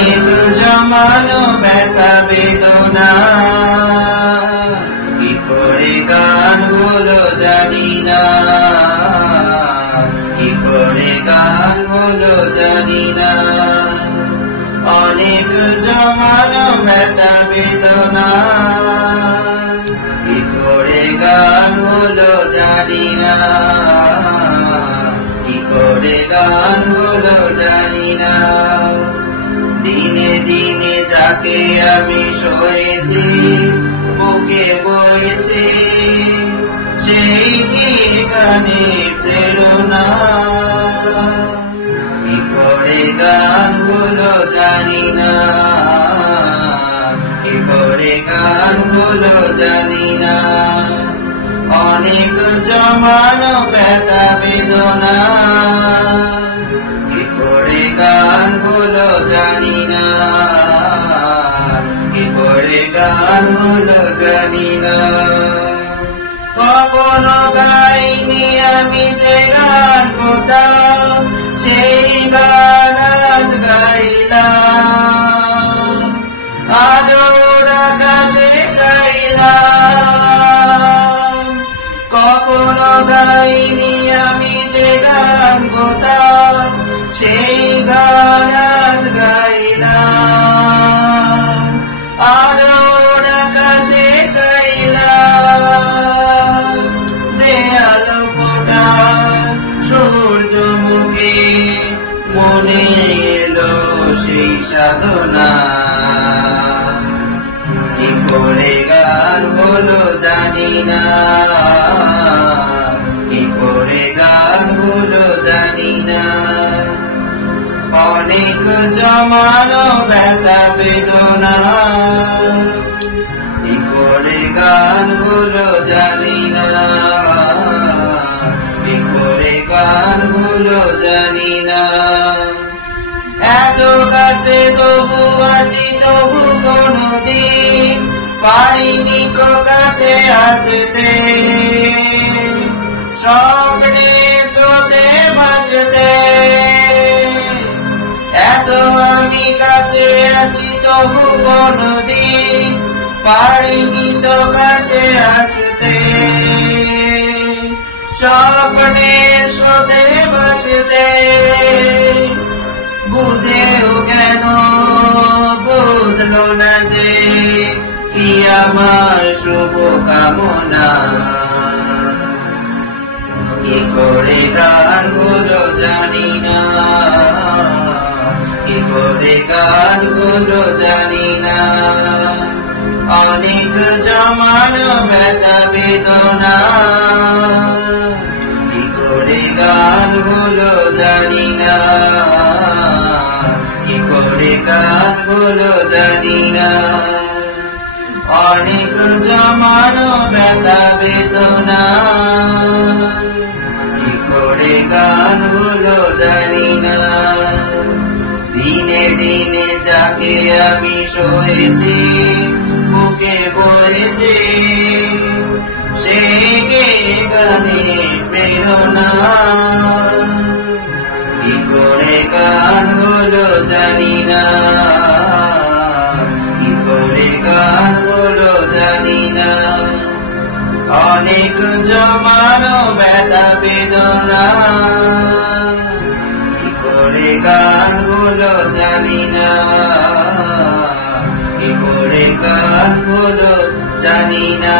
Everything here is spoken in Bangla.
অনেক জমানো ব্যথা বেদনা, কি করে গান হলো জানি না, কি করে গান হলো জানি না। অনেক জমানো ব্যথা বেদনা, কি করে গান হলো জানি না, কি করে গান হলো জানি না। দিনে দিনে যাকে আমি সয়েছি, বুকে বয়েছি, সেই কি গানে প্রেরণা, কি করে গান হলো জানি না, কি করে গান হলো জানি না। অনেক জমানো ব্যথা বেদনা, কি করে গান হলো জানি না, কি করে গান হলো জানি না। কখনো গাইনি আমি যে গান কোথাও, সেই গান আজ গাইলাম, আজও আকাশে চাইলাম। কখনো গাইনি আমি যে গান কোথাও, সেই গান আজ গাইলাম, আজও আকাশে চাইলাম। যে আলো ফোটা সূর্যমুখী, মনে এলো সেই সাধনা, কি করে গান হলো জানি না, কি করে গান হলো জানি না। অনেক জমানো ব্যথা বেদনা, কি করে গান হলো জানি না, কি করে গান হলো জানি না। এত কাছে তবু আছি, তবু কোনদিন পারিনি কো কাছে আসতে, স্বপ্নে স্রোতে ভাসতে। এত আমি কাছে আছি, তবু কোনদিন পারিনি তো কাছে আসতে, স্বপ্নে স্রোতে ভাসতে। বুঝেও কেন বুঝলো না যে, কি আমার শুভ কামনা, কি করে গান হলো জানি না, কি করে গান হলো জানি না। অনেক জমানো ব্যথা বেদনা, কি করে গান হলো জানি না, কি করে গান হলো জানি না। অনেক জমানো ব্যথা বেদনা, কি করে গান হলো জানি না। দিনে দিনে যাকে আমি সয়েছি, বুকে বয়েছি, সে কে গানে প্রেরণা, কি করে গান হলো জানি না, কি করে গান হলো জানি না। অনেক জমানো ব্যথা বেদনা, কি করে গান হলো জানি না, কি করে গান হলো জানি না।